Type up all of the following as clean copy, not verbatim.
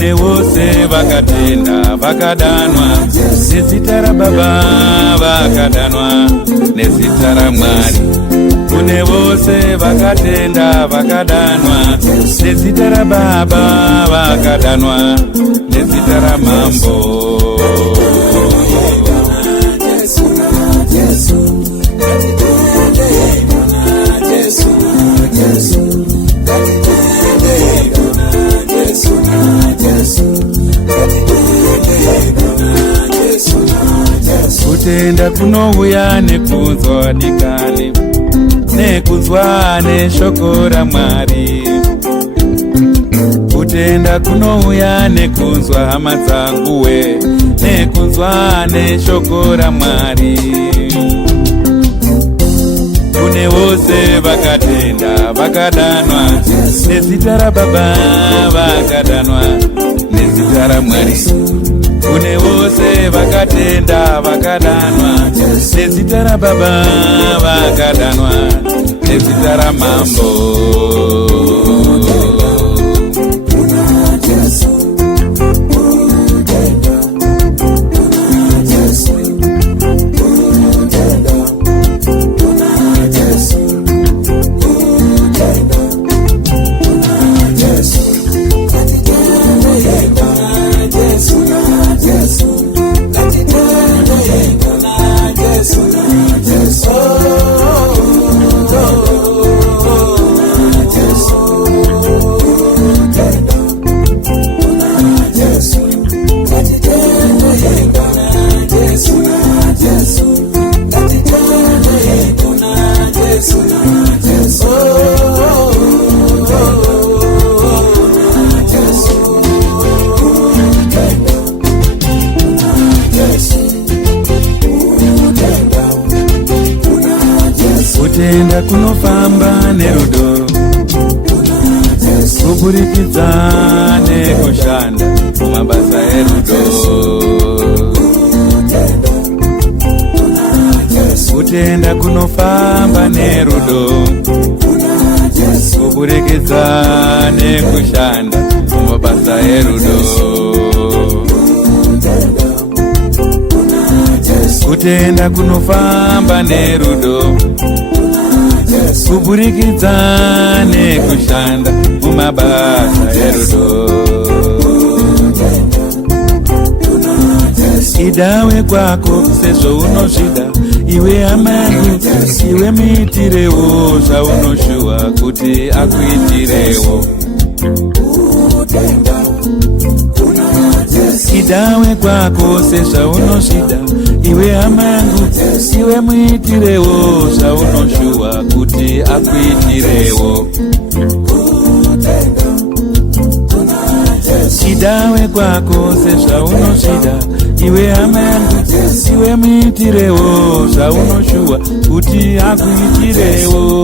kune vose vakatenda vakadanwa nezita raBaba, vakadanwa nezita raMwari. Kune vose vakatenda vakadanwa nezita raBaba, vakadanwa nezita raMambo. Kutenda kunouya nekunzwa dikani, nekunzwa neshoko raMwari. Kutenda kunouya nekunzwa hama dzangu we, nekunzwa neshoko raMwari. Kune vose vakatenda vakadanwa nezita raBaba, vakadanwa nezita raMwari. Kune vose vakatenda vakadanwa nezita raBaba, vakadanwa nezita raMambo. Kutenda kunofamba nerudo, kuburikidza nekushanda mumabasa erudo. Kutenda kunofamba nerudo, kuburikidza nekushanda mumabasa erudo. Kutenda kunofamba nerudo, kuburikidza nekushanda mumabasa erudo. Idawe kwako sezvo unozvida, iwe hama yangu, iwe muitirewo zvaunoshuwa kuti akuitirewo. Idawe kwako sezvaunozvida, iwe hama yangu, iwe muitirewo zvaunoshuwa kuti akuitirewo. Idawe kwako sezvaunozvida, iwe hama yangu, iwe muitirewo zvaunoshuwa kuti akuitirewo.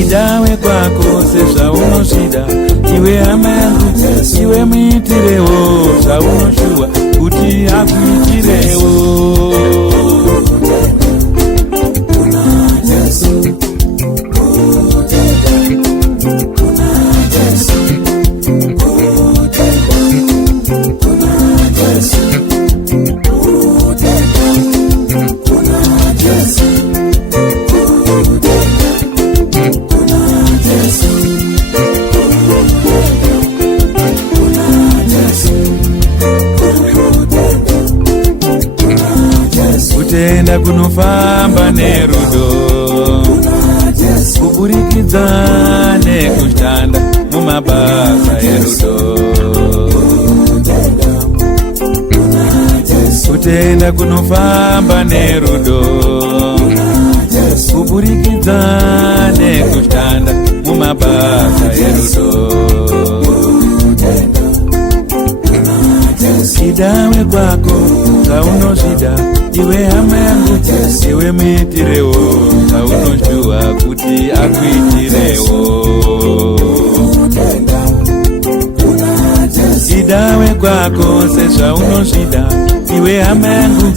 Idawe kwako sezvaunozvida, iwe hama yangu, iwe muitirewo zvaunoshuwa kuti akuitirewo. Kutenda kunofamba nerudo, kuburikidza nekushanda mumabasa erudo. Kutenda kunofamba nerudo, kuburikidza nekushanda mumabasa erudo. Idawe kwako zvaunozvida, iwe hama yangu, iwe muitirewo zvaunoshuwa kuti akuitirewo. Idawe kwako sezvaunozvida, iwe hama yangu,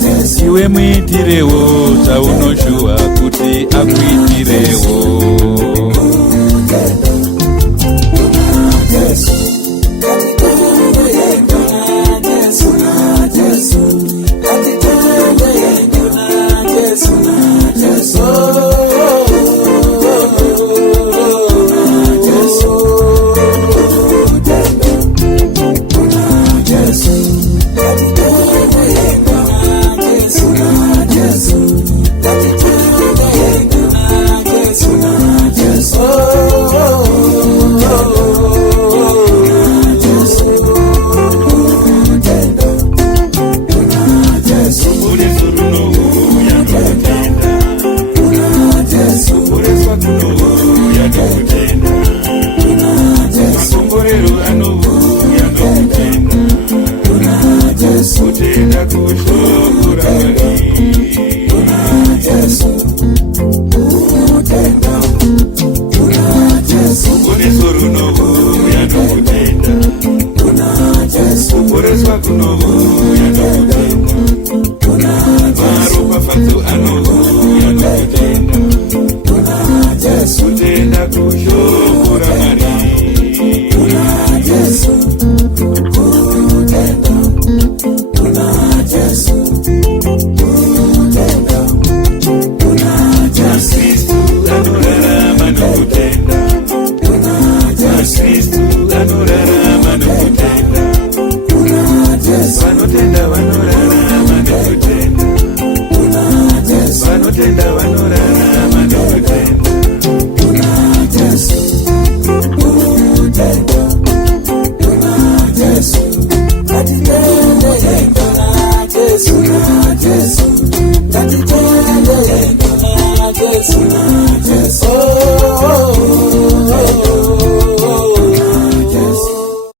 iwe muitirewo zvaunoshuwa kuti akuitirewo. kutenda kushoko ramwari. Kuna Jesu, kutenda. Kuna Jesu, ruponeso runovuya nokutenda. kuna Jesu, kuporeswa kunovuya nokutenda. kuna Jesu, maropafadzo anovuya nokutenda. kuna Jesu, kutenda kushoko ramwari. kuna Jesu, kutenda. Kuna Jesu, kutenda. Kuna Jesu, Kristu anorarama nokutenda. kuna Jesu, Kristu anorarama nokutenda. kuna Jesu, vanotenda vanorarama nokutenda. kuna Jesu, vanotenda vanorarama nokutenda. kuna Jesu, kutenda. Kuna Jesu, katitende kuna Jesu, kuna Jesu, katitende kuna Jesu, kuna Jesu.